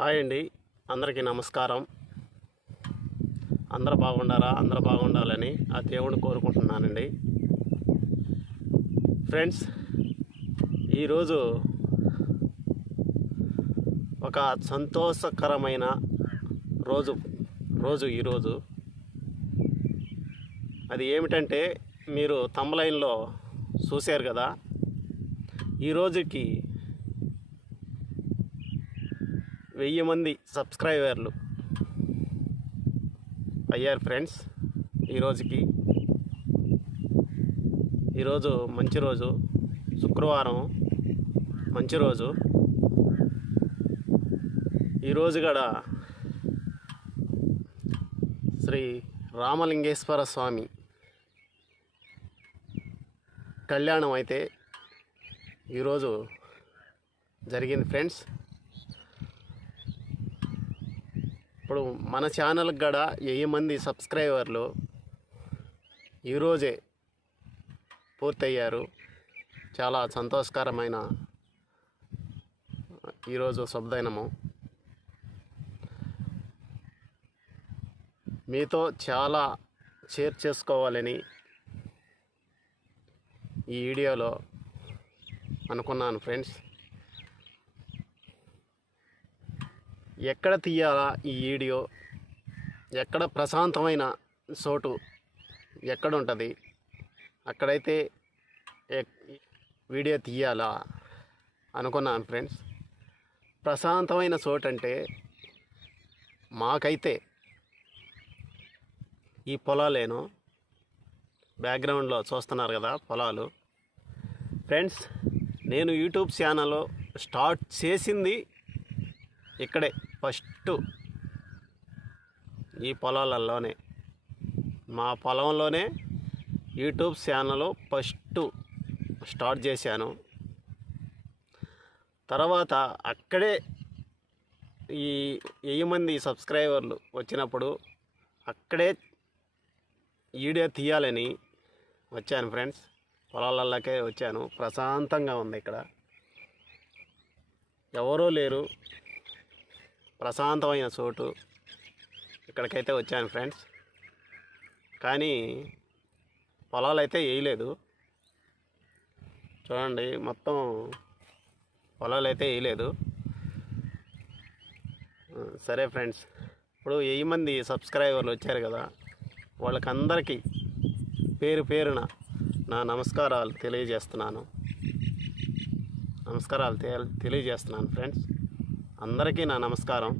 Hi అండి. అందరికీ నమస్కారం. అందరు బాగుండారా? అందరు బాగుండాలని ఆ దేవుడిని కోరుకుంటున్నానండి. ఫ్రెండ్స్ ఈరోజు ఒక సంతోషకరమైన రోజు రోజు ఈరోజు. అది ఏమిటంటే మీరు తమ్లైన్లో చూశారు కదా ఈ వెయ్యి మంది సబ్స్క్రైబర్లు. అయ్యారు ఫ్రెండ్స్ ఈరోజుకి ఈరోజు మంచి రోజు. శుక్రవారం మంచి రోజు. ఈరోజు కూడా శ్రీ రామలింగేశ్వర స్వామి కళ్యాణం అయితే ఈరోజు జరిగింది ఫ్రెండ్స్. ఇప్పుడు మన ఛానల్కి కూడా వెయ్యి మంది సబ్స్క్రైబర్లు ఈరోజే పూర్తయ్యారు. చాలా సంతోషకరమైన ఈరోజు శబ్దైనము మీతో చాలా షేర్ చేసుకోవాలని ఈ వీడియోలో అనుకున్నాను ఫ్రెండ్స్ ఎక్కడ తీయాలా ఈ వీడియో? ఎక్కడ ప్రశాంతమైన చోటు ఎక్కడ ఉంటుంది? అక్కడైతే ఎక్- వీడియో తీయాలా? అనుకున్నాను ఫ్రెండ్స్. ప్రశాంతమైన చోటు అంటే మాకైతే ఈ పొలాలేను. బ్యాక్గ్రౌండ్లో చూస్తున్నారు కదా పొలాలు. ఫ్రెండ్స్ నేను యూట్యూబ్ ఛానల్ స్టార్ట్ చేసింది ఇక్కడే. ఫస్ట్ ఈ పొలాలలోనే మా పొలంలోనే యూట్యూబ్ ఛానల్ ఫస్ట్ స్టార్ట్ చేశాను. తర్వాత అక్కడే ఈ వెయ్యి మంది సబ్స్క్రైబర్లు వచ్చినప్పుడు అక్కడే వీడియో తీయాలని వచ్చాను ఫ్రెండ్స్. పొలాలలోకే వచ్చాను. ప్రశాంతంగా ఉంది ఇక్కడ. ఎవరూ లేరు. ప్రశాంతమైన చోటు ఇక్కడికైతే వచ్చాను ఫ్రెండ్స్. కానీ పొలాలు అయితే వేయలేదు. చూడండి మొత్తం పొలాలు అయితే వేయలేదు సరే ఫ్రెండ్స్. ఇప్పుడు వెయ్యి మంది సబ్స్క్రైబర్లు వచ్చారు కదా వాళ్ళకందరికీ పేరు పేరున నా నమస్కారాలు తెలియజేస్తున్నాను. నమస్కారాలు తె- తెలియజేస్తున్నాను ఫ్రెండ్స్. అందరికీ నా నమస్కారం.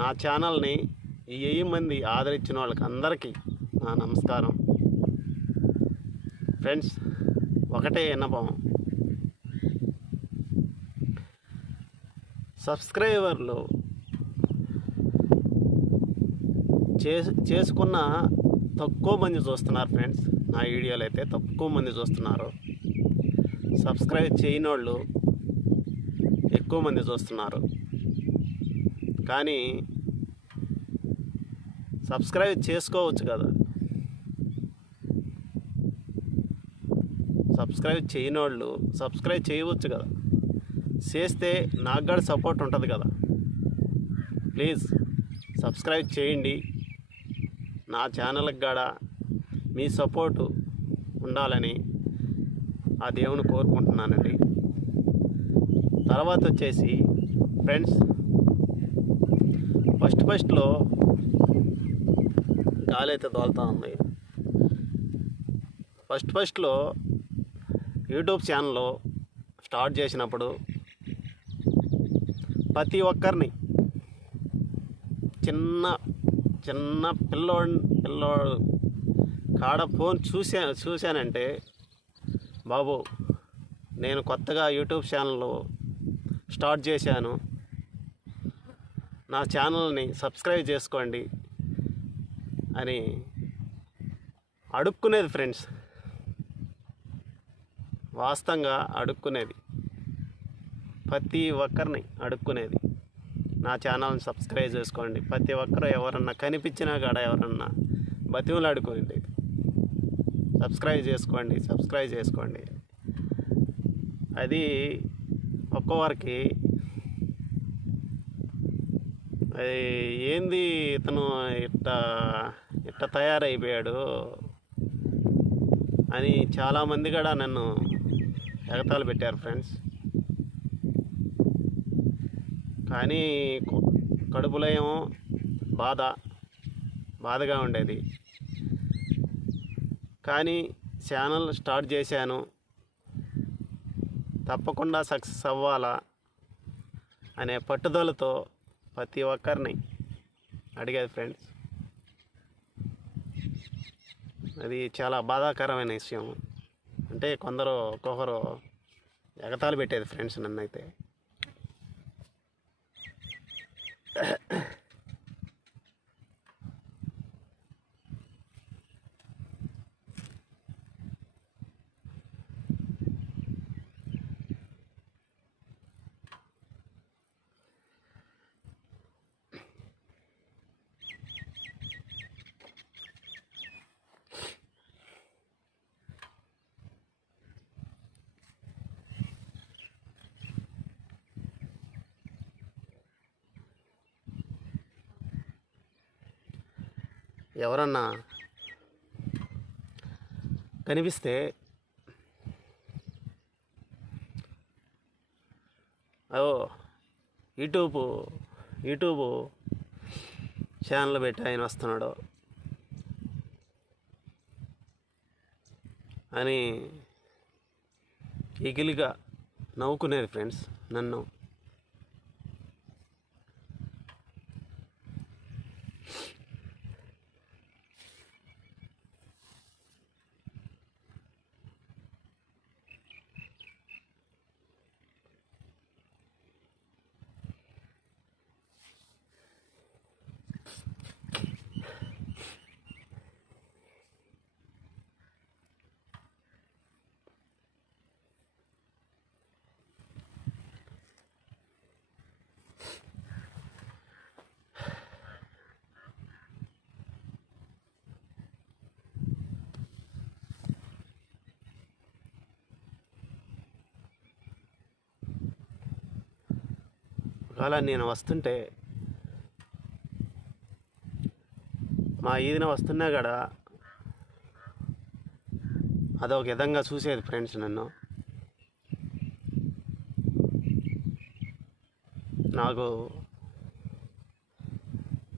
నా ఛానల్ని ఈ వెయ్యి మంది ఆదరించిన వాళ్ళకి అందరికీ నా నమస్కారం. ఫ్రెండ్స్ ఒకటే విన్నపం. సబ్స్క్రైబర్లు చే చేసుకున్న తక్కువ మంది చూస్తున్నారు ఫ్రెండ్స్. నా వీడియోలు అయితే తక్కువ మంది చూస్తున్నారు. సబ్స్క్రైబ్ చేయని వాళ్ళు ఎక్కువ మంది చూస్తున్నారు. కానీ సబ్స్క్రైబ్ చేసుకోవచ్చు కదా. సబ్స్క్రైబ్ చేయని వాళ్ళు సబ్స్క్రైబ్ చేయవచ్చు కదా. చేస్తే నాకు కూడా సపోర్ట్ ఉంటుంది కదా. ప్లీజ్ సబ్స్క్రైబ్ చేయండి. నా ఛానల్కి కూడా మీ సపోర్టు ఉండాలని ఆ దేవుని కోరుకుంటున్నానండి. తర్వాత వచ్చేసి ఫ్రెండ్స్ ఫస్ట్ ఫస్ట్లో గాలి అయితే తోలుతూ ఉంది. ఫస్ట్ ఫస్ట్లో యూట్యూబ్ ఛానల్ స్టార్ట్ చేసినప్పుడు ప్రతి ఒక్కరిని చిన్న చిన్న పిల్లోడు పిల్లోడు కాడ ఫోన్ చూసా చూశానంటే బాబు నేను కొత్తగా యూట్యూబ్ ఛానల్ స్టార్ట్ చేశాను. నా ఛానల్ని సబ్స్క్రైబ్ చేసుకోండి అని అడుక్కునేది ఫ్రెండ్స్. వాస్తవంగా అడుక్కునేది. ప్రతి ఒక్కరిని అడుక్కునేది. నా ఛానల్ని సబ్స్క్రైబ్ చేసుకోండి. ప్రతి ఒక్కరు ఎవరన్నా కనిపించినా కాడ ఎవరన్నా బతివులు అడుకోండి సబ్స్క్రైబ్ చేసుకోండి సబ్స్క్రైబ్ చేసుకోండి. అది ఒక్కొక్కరికి అది ఏంది ఇతను ఇట్ట ఇట్ట తయారైపోయాడు అని చాలామంది కూడా నన్ను ఎగతాలు పెట్టారు ఫ్రెండ్స్. కానీ కడుపులయం కడుపులో ఏమో బాధ బాధగా ఉండేది. కానీ ఛానల్ స్టార్ట్ చేశాను. తప్పకుండా సక్సెస్ అవ్వాలా అనే పట్టుదలతో ప్రతి ఒక్కరిని అడిగేది ఫ్రెండ్స్. అది చాలా బాధాకరమైన విషయం. అంటే కొందరు ఒక్కొక్కరు ఎగతాలు పెట్టేది ఫ్రెండ్స్ నన్ను ఎవరన్నా కనిపిస్తే ఓ యూట్యూబ్ యూట్యూబ్ ఛానల్ పెట్టి ఆయన వస్తున్నాడు అని ఎగిలిగా నవ్వుకునేది ఫ్రెండ్స్ నన్ను. అలా నేను వస్తుంటే మా ఈదిన వస్తున్నా కూడా అదొక విధంగా చూసేది ఫ్రెండ్స్ నన్ను. నాకు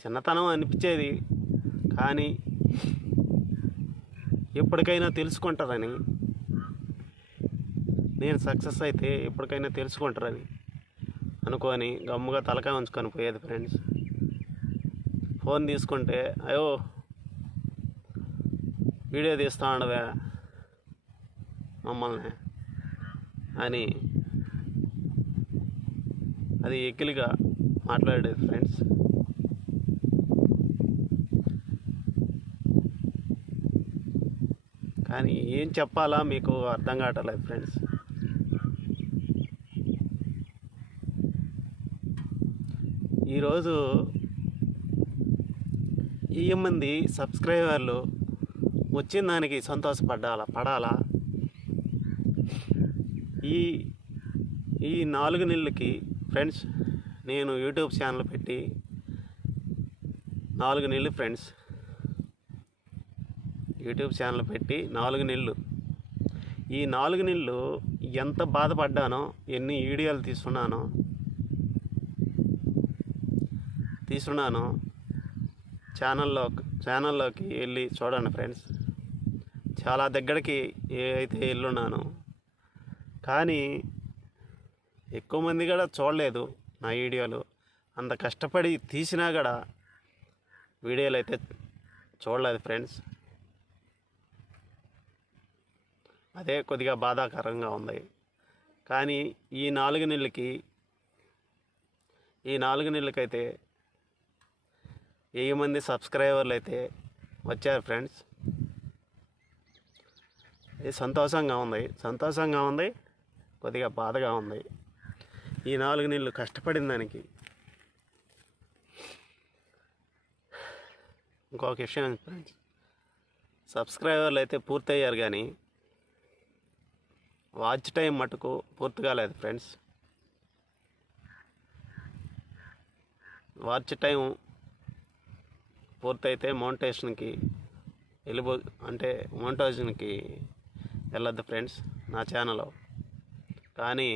చిన్నతనం అనిపించేది కానీ ఎప్పటికైనా తెలుసుకుంటారని నేను సక్సెస్ అయితే ఎప్పటికైనా తెలుసుకుంటారని అనుకొని గమ్ముగా తలకాయ ఉంచుకొని పోయేది ఫ్రెండ్స్ ఫోన్ తీసుకుంటే అయ్యో వీడియో తీస్తా ఉండవే మమ్మల్ని అని అది ఎక్కిలిగా మాట్లాడేది ఫ్రెండ్స్ కానీ ఏం చెప్పాలా మీకు అర్థం కావట్లేదు ఫ్రెండ్స్ ఈరోజు ఈ మంది సబ్స్క్రైబర్లు వచ్చిన దానికి సంతోషపడాలా పడాలా? ఈ ఈ నాలుగు నెలలకి ఫ్రెండ్స్ నేను యూట్యూబ్ ఛానల్ పెట్టి నాలుగు నెలలు ఫ్రెండ్స్ యూట్యూబ్ ఛానల్ పెట్టి నాలుగు నెలలు. ఈ నాలుగు నెలలు ఎంత బాధపడ్డానో ఎన్ని వీడియోలు తీసుకున్నానో తీసుకున్నాను ఛానల్లో ఛానల్లోకి వెళ్ళి చూడండి ఫ్రెండ్స్. చాలా దగ్గరికి ఏదైతే అయితే వెళ్ళున్నాను. కానీ ఎక్కువ మంది కూడా చూడలేదు నా వీడియోలు. అంత కష్టపడి తీసినా కూడా వీడియోలు అయితే చూడలేదు ఫ్రెండ్స్. అదే కొద్దిగా బాధాకరంగా ఉంది. కానీ ఈ నాలుగు నెలలకి ఈ నాలుగు నెలలకైతే వెయ్యి మంది సబ్స్క్రైబర్లు అయితే వచ్చారు ఫ్రెండ్స్? ఇది సంతోషంగా ఉంది. సంతోషంగా ఉంది. కొద్దిగా బాధగా ఉంది. ఈ నాలుగు నెలలు కష్టపడిన దానికి ఇంకొక విషయం ఫ్రెండ్స్ సబ్స్క్రైబర్లు అయితే పూర్తయ్యారు కానీ వాచ్ టైం మటుకు పూర్తి కాలేదు ఫ్రెండ్స్. వాచ్ టైం పూర్తయితే మౌంటేషన్కి వెళ్ళిపో అంటే మౌంటేషన్కి వెళ్ళొద్దు ఫ్రెండ్స్ నా ఛానల్లో. కానీ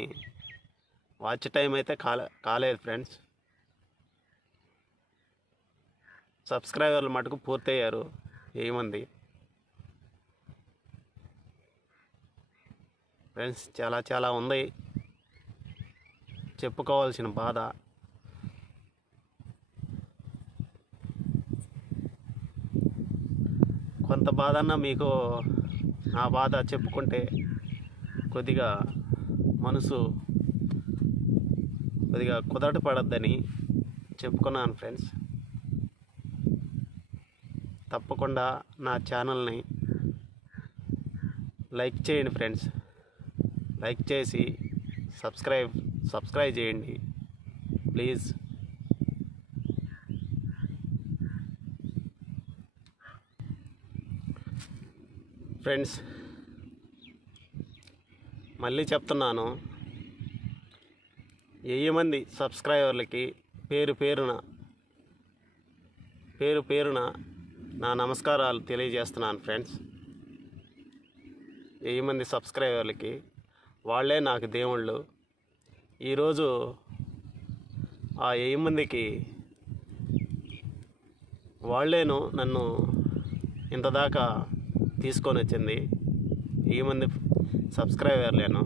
వాచ్ టైం అయితే కాలే కాలేదు ఫ్రెండ్స్. సబ్స్క్రైబర్లు మటుకు పూర్తయ్యారు ఏమంది? ఫ్రెండ్స్ చాలా చాలా ఉంది. చెప్పుకోవాల్సిన బాధ. కొంత బాధ మీకు నా బాధ చెప్పుకుంటే కొద్దిగా మనసు కొద్దిగా కుదట పడద్దని చెప్పుకున్నాను ఫ్రెండ్స్. తప్పకుండా నా ఛానల్ని లైక్ చేయండి ఫ్రెండ్స్. లైక్ చేసి సబ్స్క్రైబ్ సబ్స్క్రైబ్ చేయండి. ప్లీజ్. ఫ్రెండ్స్. మళ్ళీ చెప్తున్నాను. వెయ్యి మంది సబ్స్క్రైబర్లకి పేరు పేరున పేరు పేరున నా నమస్కారాలు తెలియజేస్తున్నాను ఫ్రెండ్స్. వెయ్యి మంది సబ్స్క్రైబర్లకి వాళ్ళే నాకు దేవుళ్ళు. ఈరోజు ఆ వెయ్యి మందికి వాళ్ళేను నన్ను ఇంతదాకా తీసుకొని వచ్చింది. వెయ్యి మంది సబ్స్క్రైబర్లేను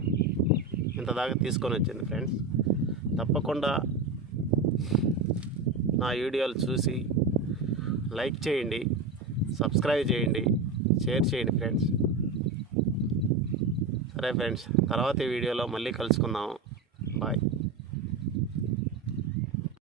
ఇంతదాకా తీసుకొని వచ్చింది ఫ్రెండ్స్. తప్పకుండా నా వీడియోలు చూసి లైక్ చేయండి సబ్స్క్రైబ్ చేయండి షేర్ చేయండి ఫ్రెండ్స్. సరే ఫ్రెండ్స్ తర్వాత వీడియోలో మళ్ళీ కలుసుకుందాము.